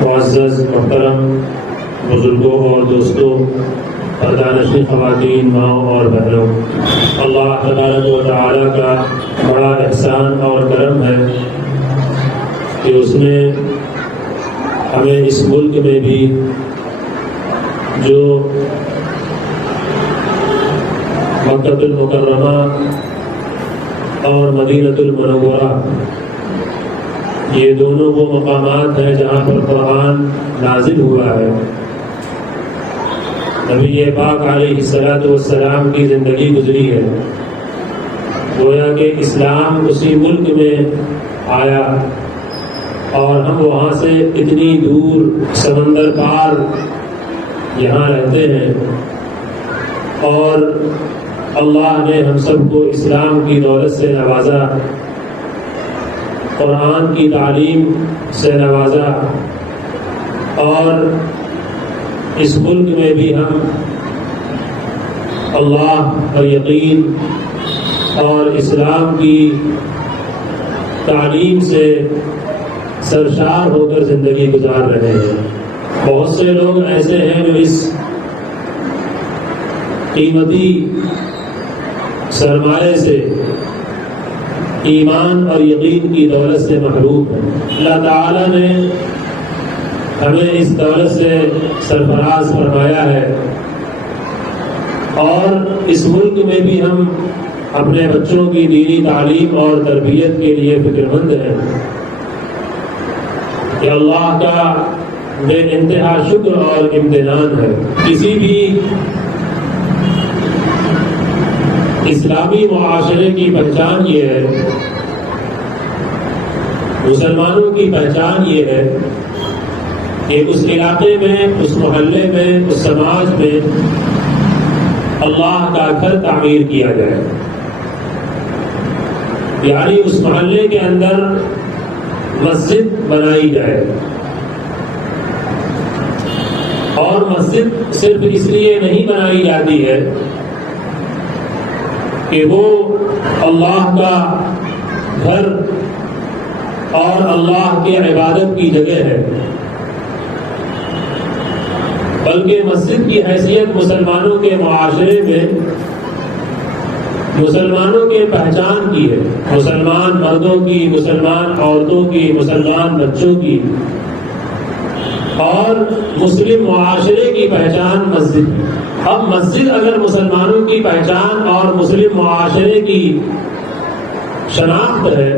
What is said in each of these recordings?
معزز محترم بزرگوں اور دوستوں، پردہ خواتین، ماؤں اور بہنوں، اللہ تبارک و تعالیٰ کا بڑا احسان اور کرم ہے کہ اس نے ہمیں اس ملک میں بھی جو مکہ المکرمہ اور مدینہ المنورہ، یہ دونوں وہ مقامات ہیں جہاں پر قرآن نازل ہوا ہے۔ نبی پاک علیہ الصلاۃ والسلام کی زندگی گزری ہے، گویا کہ اسلام اسی ملک میں آیا اور ہم وہاں سے اتنی دور سمندر پار یہاں رہتے ہیں، اور اللہ نے ہم سب کو اسلام کی دولت سے نوازا، قرآن کی تعلیم سے نوازا، اور اس ملک میں بھی ہم اللہ پر یقین اور اسلام کی تعلیم سے سرشار ہو کر زندگی گزار رہے ہیں۔ بہت سے لوگ ایسے ہیں جو اس قیمتی سرمایہ سے، ایمان اور یقین کی دولت سے محروم ہے۔ اللہ تعالیٰ نے ہمیں اس دولت سے سرفراز فرمایا ہے، اور اس ملک میں بھی ہم اپنے بچوں کی دینی تعلیم اور تربیت کے لیے فکر مند ہیں کہ اللہ کا بے انتہا شکر اور امتنان ہے۔ کسی بھی اسلامی معاشرے کی پہچان یہ ہے، مسلمانوں کی پہچان یہ ہے کہ اس علاقے میں، اس محلے میں، اس سماج میں اللہ کا گھر تعمیر کیا جائے، یعنی اس محلے کے اندر مسجد بنائی جائے، اور مسجد صرف اس لیے نہیں بنائی جاتی ہے کہ وہ اللہ کا گھر اور اللہ کے عبادت کی جگہ ہے، بلکہ مسجد کی حیثیت مسلمانوں کے معاشرے میں مسلمانوں کے پہچان کی ہے، مسلمان مردوں کی، مسلمان عورتوں کی، مسلمان بچوں کی، اور مسلم معاشرے کی پہچان مسجد۔ اب مسجد اگر مسلمانوں کی پہچان اور مسلم معاشرے کی شناخت ہے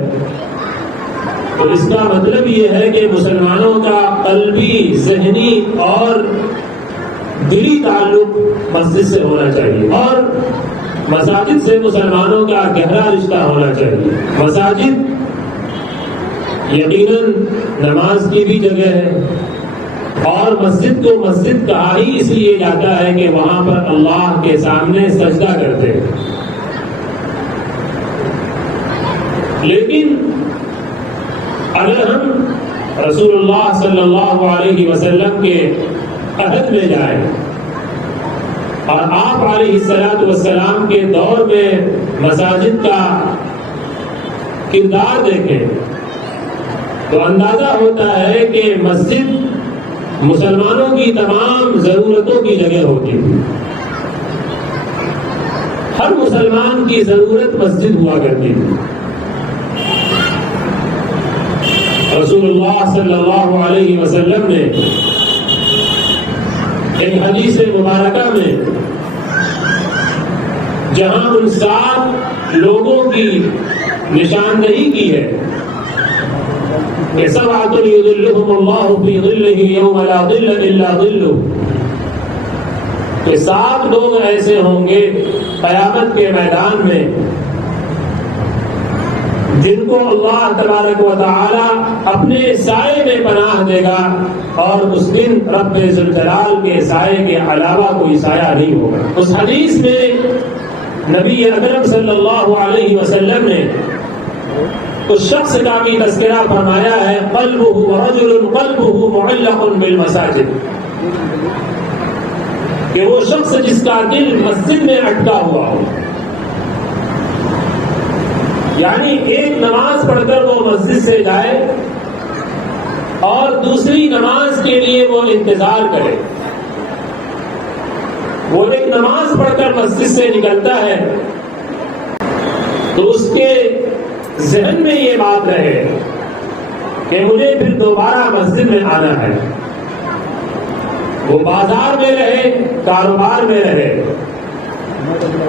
تو اس کا مطلب یہ ہے کہ مسلمانوں کا قلبی، ذہنی اور دلی تعلق مسجد سے ہونا چاہیے، اور مساجد سے مسلمانوں کا گہرا رشتہ ہونا چاہیے۔ مساجد یقیناً نماز کی بھی جگہ ہے، اور مسجد کو مسجد کہا ہی اس لیے جاتا ہے کہ وہاں پر اللہ کے سامنے سجدہ کرتے ہیں۔ لیکن اگر ہم رسول اللہ صلی اللہ علیہ وسلم کے عہد میں جائیں اور آپ علیہ الصلاۃ والسلام کے دور میں مساجد کا کردار دیکھیں تو اندازہ ہوتا ہے کہ مسجد مسلمانوں کی تمام ضرورتوں کی جگہ ہوتی ہے۔ ہر مسلمان کی ضرورت مسجد ہوا کرتی ہے۔ رسول اللہ صلی اللہ علیہ وسلم نے ایک حدیث مبارکہ میں جہاں ان 7 لوگوں کی نشاندہی کی ہے کہ سبعۃ یظلھم اللہ فی ظلہ یوم لا ظل الا ظلہ، کہ 7 لوگ ایسے ہوں گے قیامت کے میدان میں جن کو اللہ تبارک و تعالی اپنے سائے میں پناہ دے گا، اور اس دن رب ذوالجلال کے سائے کے علاوہ کوئی سایہ نہیں ہوگا۔ اس حدیث میں نبی اکرم صلی اللہ علیہ وسلم نے اس شخص کا بھی تذکرہ فرمایا ہے، قلبہ رجل قلبہ معلق بالمساجد، کہ وہ شخص جس کا دل مسجد میں اٹکا ہوا ہو، یعنی ایک نماز پڑھ کر وہ مسجد سے جائے اور دوسری نماز لوگ انتظار کریں. وہ ایک نماز پڑھ کر مسجد سے نکلتا ہے تو اس کے ذہن میں یہ بات رہے کہ مجھے پھر دوبارہ مسجد میں آنا ہے. وہ بازار میں رہے، کاروبار میں رہے،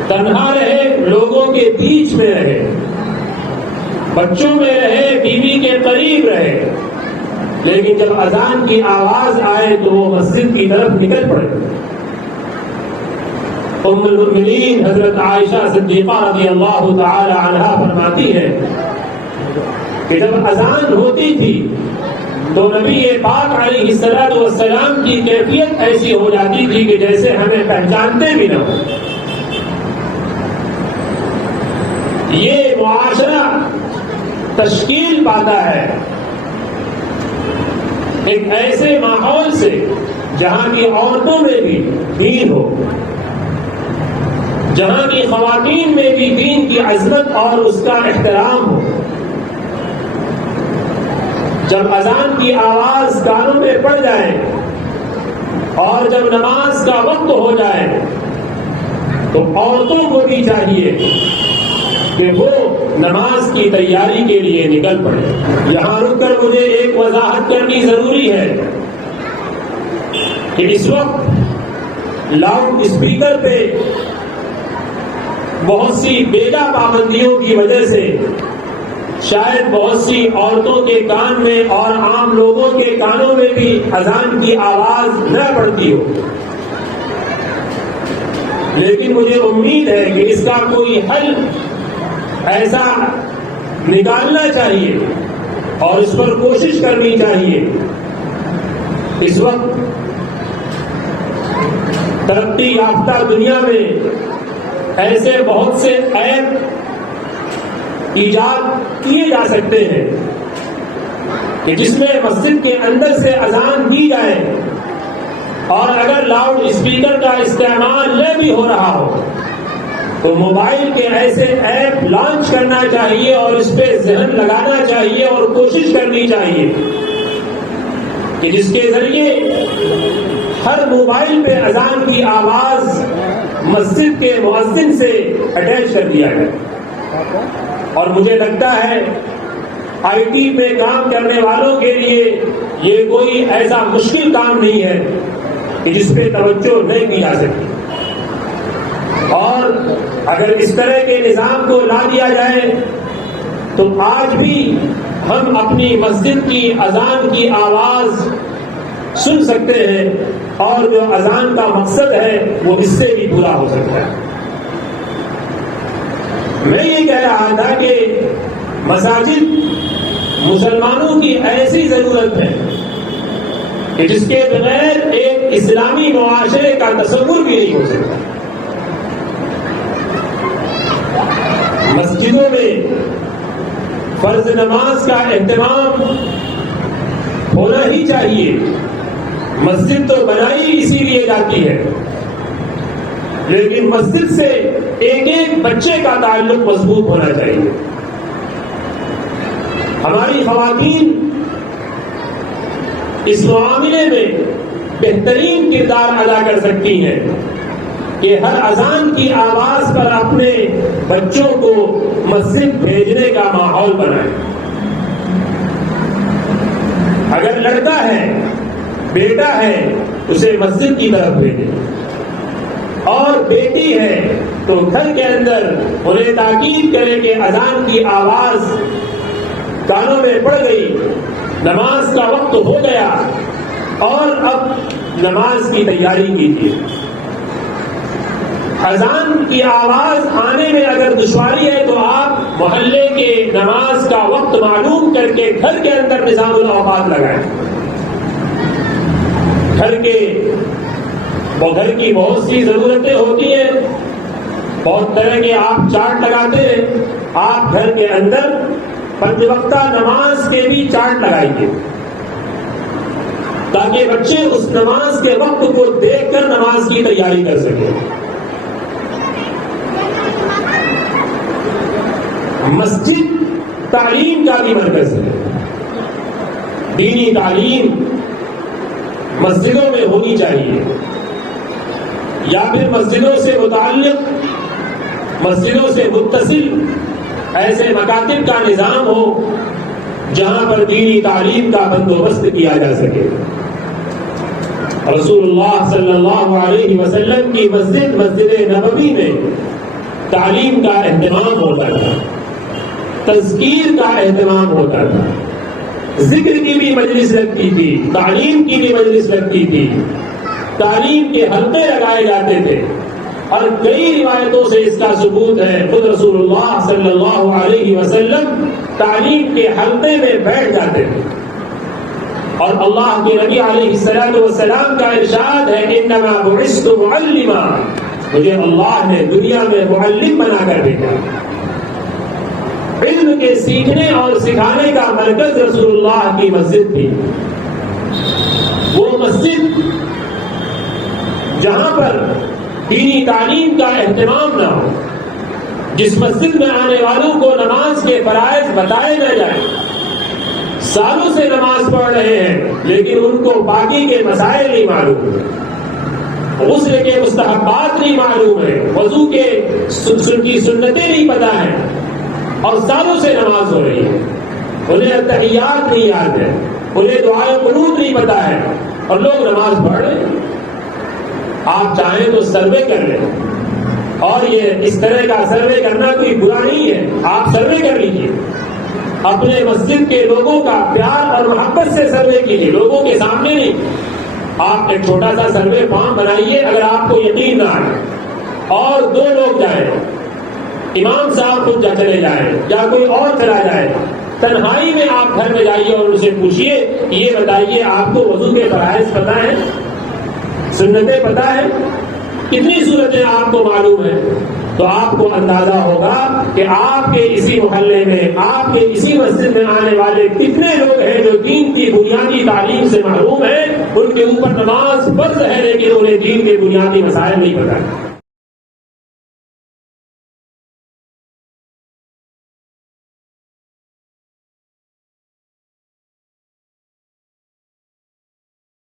تنہا رہے، لوگوں کے بیچ میں رہے، بچوں میں رہے، بیوی کے قریب رہے، لیکن جب اذان کی آواز آئے تو وہ مسجد کی طرف نکل پڑے. ام المؤمنین حضرت عائشہ صدیقہ رضی اللہ تعالی عنہا فرماتی ہے کہ جب اذان ہوتی تھی تو نبی پاک علیہ الصلوۃ والسلام کی کیفیت ایسی ہو جاتی تھی کہ جیسے ہمیں پہچانتے بھی نہ ہو. یہ معاشرہ تشکیل پاتا ہے ایک ایسے ماحول سے جہاں کی عورتوں میں بھی دین ہو، جہاں کی خواتین میں بھی دین کی عظمت اور اس کا احترام ہو. جب اذان کی آواز کانوں میں پڑ جائے اور جب نماز کا وقت ہو جائے تو عورتوں کو بھی چاہیے کہ وہ نماز کی تیاری کے لیے نکل پڑے. یہاں رک کر مجھے ایک وضاحت کرنی ضروری ہے کہ اس وقت لاؤڈ اسپیکر پہ بہت سی بیگا پابندیوں کی وجہ سے شاید بہت سی عورتوں کے کان میں اور عام لوگوں کے کانوں میں بھی اذان کی آواز نہ پڑتی ہو، لیکن مجھے امید ہے کہ اس کا کوئی حل ایسا نکالنا چاہیے اور اس پر کوشش کرنی چاہیے. اس وقت ترقی یافتہ دنیا میں ایسے بہت سے ایپ ایجاد کیے جا سکتے ہیں کہ جس میں مسجد کے اندر سے اذان دی جائے اور اگر لاؤڈ اسپیکر کا استعمال نہ بھی ہو رہا ہو تو موبائل کے ایسے ایپ لانچ کرنا چاہیے اور اس پہ ذہن لگانا چاہیے اور کوشش کرنی چاہیے کہ جس کے ذریعے ہر موبائل پہ اذان کی آواز مسجد کے مؤذن سے اٹیچ کر دیا جائے. اور مجھے لگتا ہے آئی ٹی میں کام کرنے والوں کے لیے یہ کوئی ایسا مشکل کام نہیں ہے کہ جس پہ توجہ نہیں کی جا سکتی. اور اگر اس طرح کے نظام کو لا دیا جائے تو آج بھی ہم اپنی مسجد کی اذان کی آواز سن سکتے ہیں اور جو اذان کا مقصد ہے وہ اس سے بھی پورا ہو سکتا ہے. میں یہ کہہ رہا تھا کہ مساجد مسلمانوں کی ایسی ضرورت ہے کہ جس کے بغیر ایک اسلامی معاشرے کا تصور بھی نہیں ہو سکتا. مسجدوں میں فرض نماز کا اہتمام ہونا ہی چاہیے. مسجد تو بنائی اسی لیے جاتی ہے، لیکن مسجد سے ایک ایک بچے کا تعلق مضبوط ہونا چاہیے. ہماری خواتین اس معاملے میں بہترین کردار ادا کر سکتی ہیں کہ ہر اذان کی آواز پر اپنے بچوں کو مسجد بھیجنے کا ماحول بنائیں. اگر لڑکا ہے، بیٹا ہے، اسے مسجد کی طرف بھیجیں، اور بیٹی ہے تو گھر کے اندر انہیں تاکید کرے کہ اذان کی آواز کانوں میں پڑ گئی، نماز کا وقت ہو گیا اور اب نماز کی تیاری کیجیے. اذان کی آواز آنے میں اگر دشواری ہے تو آپ محلے کے نماز کا وقت معلوم کر کے گھر کے اندر نظام الاوقات لگائیں. گھر کی بہت سی ضرورتیں ہوتی ہیں، بہت طرح کے آپ چارٹ لگاتے ہیں. آپ گھر کے اندر پنج وقتہ نماز کے بھی چارٹ لگائیے تاکہ بچے اس نماز کے وقت کو دیکھ کر نماز کی تیاری کر سکیں. مسجد تعلیم کا بھی مرکز ہے. دینی تعلیم مسجدوں میں ہونی چاہیے، یا پھر مسجدوں سے متعلق، مسجدوں سے متصل ایسے مکاتب کا نظام ہو جہاں پر دینی تعلیم کا بندوبست کیا جا سکے۔ رسول اللہ صلی اللہ علیہ وسلم کی مسجد، مسجد نبوی میں تعلیم کا اہتمام ہوتا تھا، تذکیر کا اہتمام ہوتا تھا، ذکر کی بھی مجلس لگتی تھی، تعلیم کی بھی مجلس لگتی تھی، تعلیم کے حلقے لگائے جاتے تھے، اور کئی روایتوں سے اس کا ثبوت ہے۔ خود رسول اللہ صلی اللہ علیہ وسلم تعلیم کے حلقے میں بیٹھ جاتے تھے، اور اللہ کے نبی علیہ السلام کا ارشاد ہے انما بعثت معلما، مجھے اللہ نے دنیا میں معلم بنا کر بھیجا۔ علم کے سیکھنے اور سکھانے کا مرکز رسول اللہ کی مسجد تھی۔ وہ مسجد جہاں پر دینی تعلیم کا اہتمام نہ ہو، جس مسجد میں آنے والوں کو نماز کے فرائض بتائے نہ جائیں، سالوں سے نماز پڑھ رہے ہیں لیکن ان کو پاکی کے مسائل نہیں معلوم، غسل کے مستحبات نہیں معلوم ہے، وضو کے کی سنتیں نہیں پتہ ہیں، اور سالوں سے نماز ہو رہی ہے، انہیں التحیات نہیں یاد ہے، انہیں دعائے قنوت نہیں پتہ ہے، اور لوگ نماز پڑھ رہے ہیں۔ آپ چاہیں تو سروے کر لیں، اور یہ اس طرح کا سروے کرنا کوئی برا نہیں ہے، آپ سروے کر لیجیے، اپنے مسجد کے لوگوں کا پیار اور محبت سے سروے کیجیے، لوگوں کے سامنے نہیں۔ آپ ایک چھوٹا سا سروے فارم بنائیے، اگر آپ کو یقین نہ آئے اور 2 لوگ جائیں، امام صاحب خود چلے جائیں یا کوئی اور چلا جائے، تنہائی میں آپ گھر میں جائیے اور ان سے پوچھیے، یہ بتائیے آپ کو وضو کے فرائض پتہ ہیں، سنتیں پتہ ہیں، کتنی صورتیں آپ کو معلوم ہیں؟ تو آپ کو اندازہ ہوگا کہ آپ کے اسی محلے میں، آپ کے اسی مسجد میں آنے والے کتنے لوگ ہیں جو دین کی بنیادی تعلیم سے محروم ہیں، ان کے اوپر نماز فرض ہے لیکن انہیں دین کے بنیادی مسائل نہیں پتہ۔